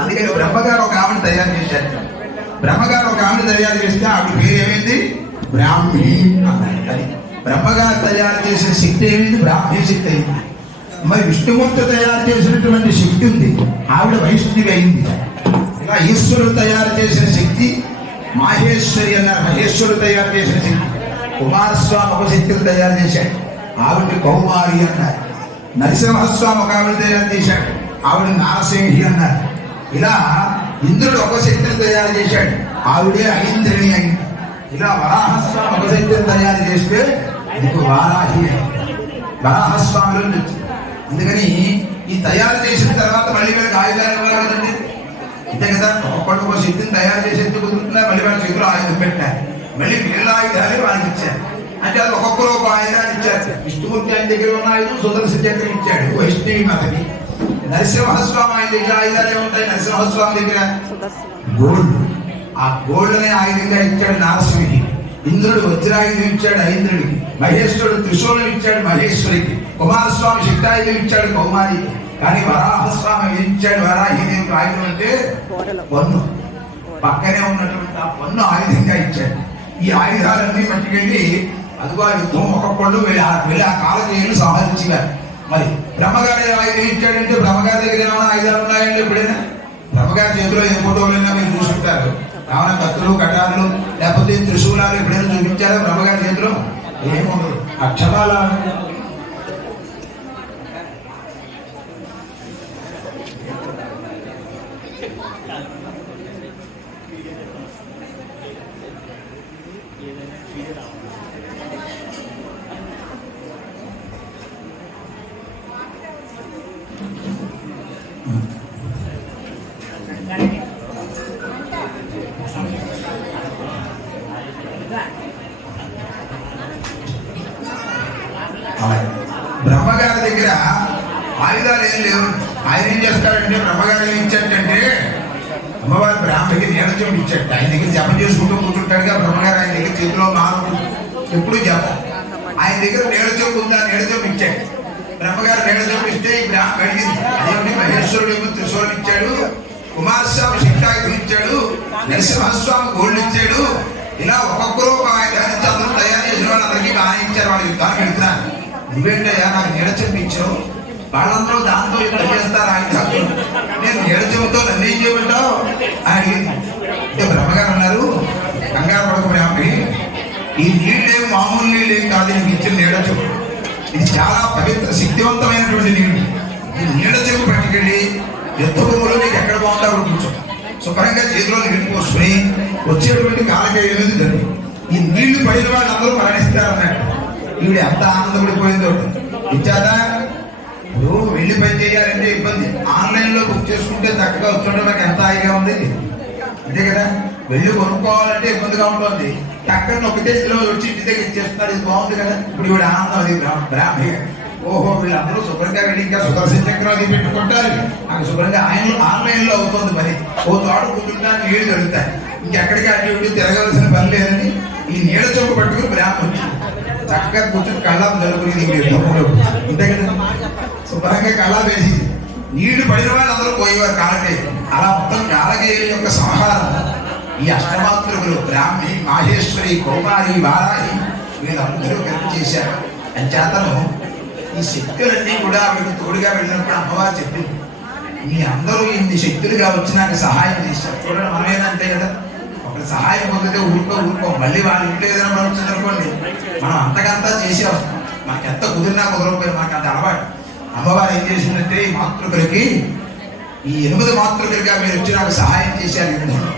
అందుకని బ్రహ్మగారు ఒక ఆవిడ తయారు చేశారు. బ్రహ్మగారు ఒక ఆవిడ తయారు చేస్తే ఆవిడ పేరు ఏమైంది బ్రాహ్మీ అన్నారు అది బ్రహ్మగారు తయారు చేసిన శక్తి ఏమైంది బ్రాహ్మీ శక్తి అయింది. మరి విష్ణుమూర్తి తయారు చేసినటువంటి శక్తి ఉంది. ఆవిడ వైష్ణవి అయింది. ఇలా ఈశ్వరుడు తయారు చేసిన శక్తి మాహేశ్వరి అన్నారు మహేశ్వరుడు తయారు చేసిన శక్తి కుమారస్వామి ఒక శక్తిని తయారు చేశాడు. ఆవిడ కౌమారి అన్నారు నరసింహస్వామి ఒక ఆవిడ తయారు చేశాడు. ఆవిడ నారసింహి అన్నారు ఇలా ఇంద్రుడు ఒక శక్తిని తయారు చేశాడు. ఆవిడే ఐంద్రిణి అయింది ఇలా వరాహస్వామి ఒక శక్తిని తయారు చేస్తే నీకు వారాహి వరాహస్వామిలో నచ్చింది అందుకని ఈ తయారు చేసిన తర్వాత మళ్ళీ వీళ్ళకి ఆయుధాలు ఇవ్వాలి కదండి అంతే కదా ఒక్కొక్కటి ఒక శక్తిని తయారు చేసేందుకు మళ్ళీ వాళ్ళ చేతిలో ఆయుధం పెట్టారు. మళ్ళీ వీళ్ళ ఆయుధాలే వాళ్ళకి ఇచ్చారు. అంటే అది ఒక్కొక్కరు ఒక ఆయుధాన్ని ఇచ్చారు. విష్ణుమూర్తి ఆయన దగ్గర ఉన్న ఆయుధం సుదర్శన చక్రం ఇచ్చాడు. వైష్ణవి మాతకి. నరసింహస్వామి ఆయన దగ్గర ఆయుధాలే ఉంటాయి నరసింహస్వామి దగ్గర. గోల్డ్. ఆ గోల్డ్ అనే ఆయుధంగా ఇచ్చాడు నారసింహి ఇంద్రుడు వజ్రాయుధం ఇచ్చాడు ఐంద్రుడికి. మహేశ్వరుడు త్రిశూలం ఇచ్చాడు మహేశ్వరికి. కుమారస్వామి శక్తాయుధం ఇచ్చాడు కౌమారికి కానీ వరాహస్వామి ఏం ఇచ్చాడు? వరాహిదేవికి ఆయుధం అంటే పన్ను. పక్కనే ఉన్నటువంటి ఆ పన్ను ఆయుధంగా ఇచ్చాడు. ఈ ఆయుధాలన్నీ పట్టుకెళ్ళి అదిగో ఆ యుద్ధం ఒక్కొక్కళ్ళు వెళ్ళి ఆ- వెళ్ళి ఆ సంహరించారు మరి బ్రహ్మగారు ఆయుధం ఇచ్చాడంటే బ్రహ్మగారి దగ్గర ఏమైనా ఆయుధాలు ఉన్నాయండి ఎప్పుడైనా? బ్రహ్మగారి చేతిలో ఏ ఫోటోలైనా మీరు చూసుంటారు. ఏమైనా కత్తులు కటారులు లేకపోతే త్రిశూలాలు ఎప్పుడైనా చూపించారా బ్రహ్మగారి చేతిలో? ఏముండదు అక్షరాల బ్రహ్మగారి దగ్గర ఆయుధాలు ఏం లేవు. ఆయన ఏం చేస్తాడంటే బ్రహ్మగారు ఏం ఇచ్చాడంటే అమ్మవారి బ్రాహ్మడికి నీరజం ఇచ్చాడు ఆయన దగ్గర జపం చేసుకుంటూ కూర్చుంటాడుగా బ్రహ్మగారు. ఆయన దగ్గర చేతిలో మారు. ఎప్పుడు జపం. ఆయన దగ్గర నీరజం ఉందా? నీరజం ఇచ్చాడు బ్రహ్మగారు నీరజం ఇస్తే ఈ బ్రాహ్మ అడిగింది. అదేమిటి? మహేశ్వరుడు ఏమో త్రిశూలం ఇచ్చాడు. కుమారస్వామి శిక్షాయుధం ఇచ్చాడు. నరసింహస్వామి గోల్డ్ ఇచ్చాడు. ఇలా ఒక్కొక్కరు ఒక ఆయుధాన్ని అందరూ తయారు చేసిన వాళ్ళందరికీ బాగా ఇచ్చారు వాళ్ళు యుద్ధానికి వెళ్తున్నారు. నువ్వేంటయ్యా నాకు నీడ చెప్పించావు? వాళ్ళందరూ దాంతో ఇక్కడ చేస్తారు ఆయుధాలు నేను నీరజంతో నన్ను ఏం చేయమంటావు? ఆయన బ్రహ్మగారు అన్నారు కంగారు పడక బ్రాహ్మణి ఈ నీళ్ళేం మామూలు నీళ్ళేం కాదు నీకు ఇచ్చిన నీడచం ఇది చాలా పవిత్ర శక్తివంతమైనటువంటి నీళ్ళు ఈ నీడచం పట్టుకెళ్ళి యుద్ధ భూమిలో నీకు ఎక్కడ బాగుందో అక్కడ కూర్చో. శుభ్రంగా చేతిలో నీళ్ళు వచ్చేటువంటి కాలకేయ మీద ఈ నీళ్ళు పడిన వాళ్ళందరూ మరణిస్తారు అన్నట్టు ఈవిడ ఎంత ఆనందపడిపోయిందో. ఇచ్చాదా? ఇప్పుడు వెళ్ళి పని చేయాలంటే ఇబ్బంది. ఆన్లైన్లో బుక్ చేసుకుంటే చక్కగా వచ్చాడు నాకు ఎంత హాయిగా ఉంది? అంతే కదా. వెళ్ళి కొనుక్కోవాలంటే ఇబ్బందిగా ఉంటుంది. టక్కన ఒకటే ఇందులో వచ్చి ఇంటి దగ్గర ఇచ్చేస్తున్నారు ఇది బాగుంది కదా. ఇప్పుడు ఇవిడ ఆనందం అది బ్రాహ్మణ ఓహో వీళ్ళందరూ శుభ్రంగా వెళ్ళి సుదర్శన చక్రాలు పెట్టుకుంటారు. నాకు శుభ్రంగా ఆయన ఆన్లైన్లో అవుతుంది మరి. ఓ తోడు కూర్చుంటానికి నీళ్ళు జరుగుతాయి. ఇంకెక్కడికి అటు ఇటు తిరగాల్సిన పని లేదని ఈ నీళ్ళ చౌక పట్టుకుని బ్రాహ్మణి చక్కగా కూర్చొని కళ్ళం జరుగుతుంది అంతే కదా శుభ్రంగా కళ్ళ వేసి నీళ్ళు పడిన వాళ్ళు అందరూ పోయేవారు కాలకే అలా మొత్తం కాలకేయుల యొక్క సంహారం. ఈ అష్టమాతృకులు బ్రాహ్మి మాహేశ్వరి కౌమారి వారాహి వీళ్ళందరూ కలిపి చేశారు. అని చేతను ఈ శక్తులన్నీ కూడా మీకు తోడుగా వెళ్ళినప్పుడు అమ్మవారు చెప్పింది మీ అందరూ ఇన్ని శక్తులుగా వచ్చి నాకు సహాయం చేశారు చూడండి మనమేనంతే కదా? ఒక సహాయం పొందితే ఊరుకో ఊరుకో. మళ్ళీ వాళ్ళ ఇంట్లో ఏదైనా మనం వచ్చిందనుకోండి మనం అంతకంతా చేసే వస్తాం మనకి ఎంత కుదిరినా కుదరకపోయినా మనకు అంత అలవాటు. అమ్మవారు ఏం చేసిందంటే ఈ మాతృకులకి ఈ ఎనిమిది మాతృకులుగా మీరు వచ్చి నాకు సహాయం చేశారు యుద్ధంలో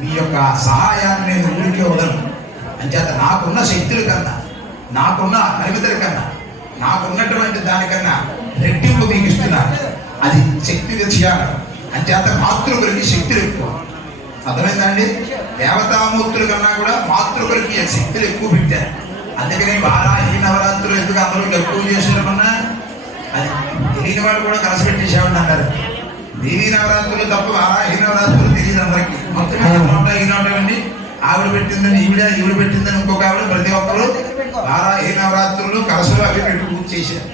మీ యొక్క సహాయాన్ని నేను ఊరికే వదలను. అంచేత నాకున్న శక్తుల కన్నా నాకున్న పరిమితుల కన్నా నాకున్నటువంటి దానికన్నా రెట్టింపు మీకు ఇస్తున్నారు అది శక్తి అంటే అంచేత మాతృకులకి శక్తులు ఎక్కువ. అర్థమైందండి? దేవతామూర్తుల కన్నా కూడా మాతృకులకి శక్తులు ఎక్కువ పెట్టారు. అందుకని ఈ నవరాత్రులు ఎందుకు అందరూ ఎక్కువ చేసినామన్నా అది తెలియని వాళ్ళు కూడా కలిసి పెట్టేసామని అన్నారు దేవీ నవరాత్రులు తప్ప వారాహి నవరాత్రులు తెలియదు అందరికి. మొత్తం ఈ ఆవిడ పెట్టిందని ఈవిడ ఈవిడ పెట్టిందని ఇంకొక ఆవిడ ప్రతి ఒక్కరు వారాహి నవరాత్రులు కలసలు అవి పెట్టు పూర్తి చేశారు.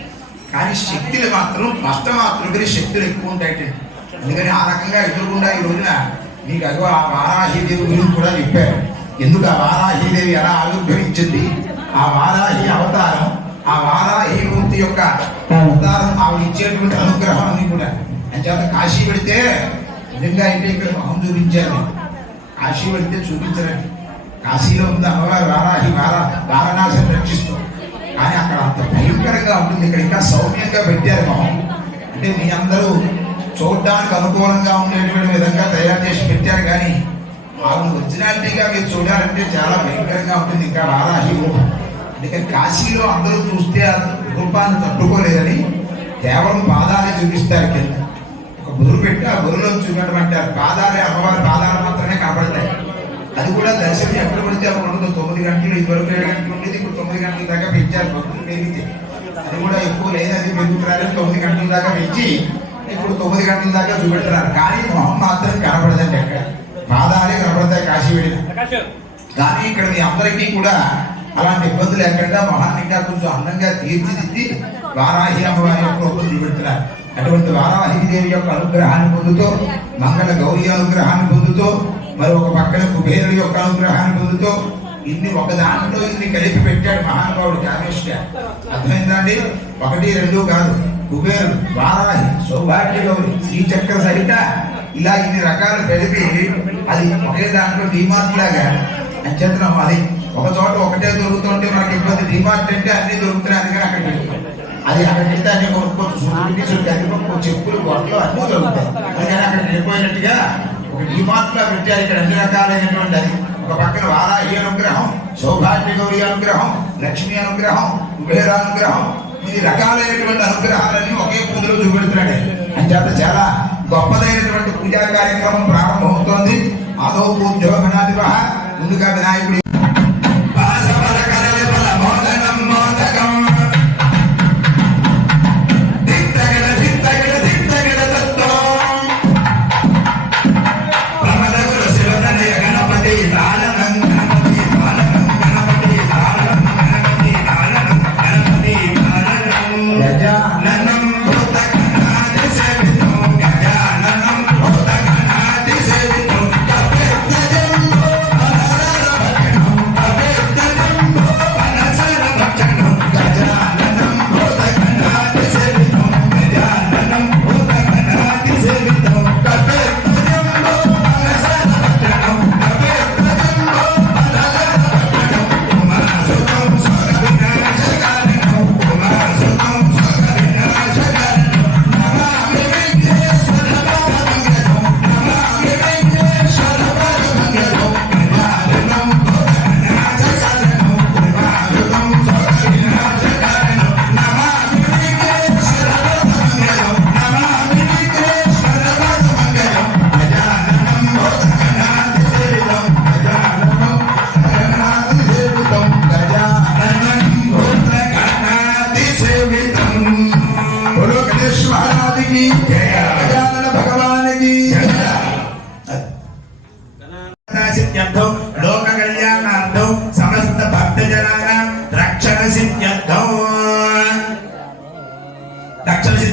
కానీ శక్తులు మాత్రం నష్టం మాత్రం కానీ శక్తులు ఎక్కువ ఉంటాయి అందుకని ఆ రకంగా ఎదురుకుండా ఈ రోజున మీకు అదిగో ఆ వారాహీదేవి గురించి కూడా చెప్పారు. ఎందుకు ఆ వారాహీదేవి ఎలా ఆవిర్భవించింది? ఆ వారాహి అవతారం ఆ వారాహి మూర్తి యొక్క అవతారం ఆవిడ ఇచ్చేటువంటి అనుగ్రహం అని కూడా. అంచేత కాశీ పెడితే నిజంగా అయితే ఇక్కడ మొహం చూపించారు. కాశీ పెడితే చూపించరండి. కాశీలో ఉంది అమ్మవారు వారాహి వారా వారణాసిని రక్షిస్తుంది కానీ అక్కడ అంత భయంకరంగా ఉంటుంది. ఇక్కడ ఇంకా సౌమ్యంగా పెట్టారు మనం అంటే మీ అందరూ చూడడానికి అనుకూలంగా ఉండేటువంటి విధంగా తయారు చేసి పెట్టారు కానీ వాళ్ళు ఒరిజినాలిటీగా మీరు చూడాలంటే చాలా భయంకరంగా ఉంటుంది. ఇంకా వారాహి రూపం అందుకని కాశీలో అందరూ చూస్తే ఆ రూపాన్ని తట్టుకోలేదని కేవలం పాదాలే చూపిస్తారు కింద. ఒక బురు పెట్టి ఆ బురులో చూపెట్టమంటారు పాదాలే అమ్మవారి పాదాలు మాత్రమే కనపడతాయి అది కూడా దర్శనం ఎక్కడ పడితే అప్పుడు ఉండదు తొమ్మిది గంటలు ఇదివరకు ఏడు గంటలు ఉండేది ఇప్పుడు తొమ్మిది గంటల దాకా పెంచారు భక్తులు పెరిగితే. అది కూడా ఎక్కువ లేదు అది తొమ్మిది గంటల దాకా పెంచి ఇప్పుడు తొమ్మిది గంటల దాకా చూపెడుతున్నారు. కానీ మొహం మాత్రం కనపడదండి అక్కడ పాదాలే కనపడతాయి కాశీ వెళ్ళిన. కానీ ఇక్కడ మీ అందరికీ కూడా అలాంటి ఇబ్బందులు లేకుండా మొహాన్ని ఇంకా కొంచెం అందంగా తీర్చిదిద్ది వారాహి అమ్మవారి యొక్క రూపం చూపెడుతున్నారు. అటువంటి వారాహి దేవి యొక్క అనుగ్రహాన్ని పొందుతూ మంగళ గౌరీ అనుగ్రహాన్ని పొందుతూ మరి ఒక పక్కన కుబేరుడు యొక్క అనుగ్రహాన్ని పొందుతూ ఇన్ని ఒక దాంట్లో ఇన్ని కలిపి పెట్టాడు మహానుభావుడు కామేశ్వర అర్థమైందండి? ఒకటి రెండు కాదు. కుబేరుడు వారాహి సౌభాగ్య గౌరి శ్రీచక్ర సహిత ఇలా ఇన్ని రకాలు కలిపి అది ఒకే దాంట్లో డిమార్ట్ లాగా. అంచేతనం అది ఒక చోట ఒకటే దొరుకుతుంటే మనకి ఇబ్బంది. డిమార్ట్ అంటే అన్ని దొరుకుతున్నాయి అందుకని అక్కడ పెట్టుకో అది అక్కడ వెళ్తే అన్ని కొనుక్కోవచ్చు. చుట్టూ అన్ని చెప్పులు బొట్టలు అన్నీ దొరుకుతాయి. అందుకని అక్కడ వెళ్ళిపోయినట్టుగా ఒక డిమార్ట్ పెట్టారు ఇక్కడ అన్ని రకాలైనటువంటి అది. ఒక పక్కన వారాహి అనుగ్రహం సౌభాగ్య గౌరీ అనుగ్రహం లక్ష్మి అనుగ్రహం కుబేర అనుగ్రహం ఇది రకాలైనటువంటి అనుగ్రహాలన్నీ ఒకే పూజలో చూపెడుతున్నాడు. అంచేత చాలా గొప్పదైనటువంటి పూజా కార్యక్రమం ప్రారంభమవుతోంది. ఆదో పూజోగణాధిప ముందుగా వినాయకుడి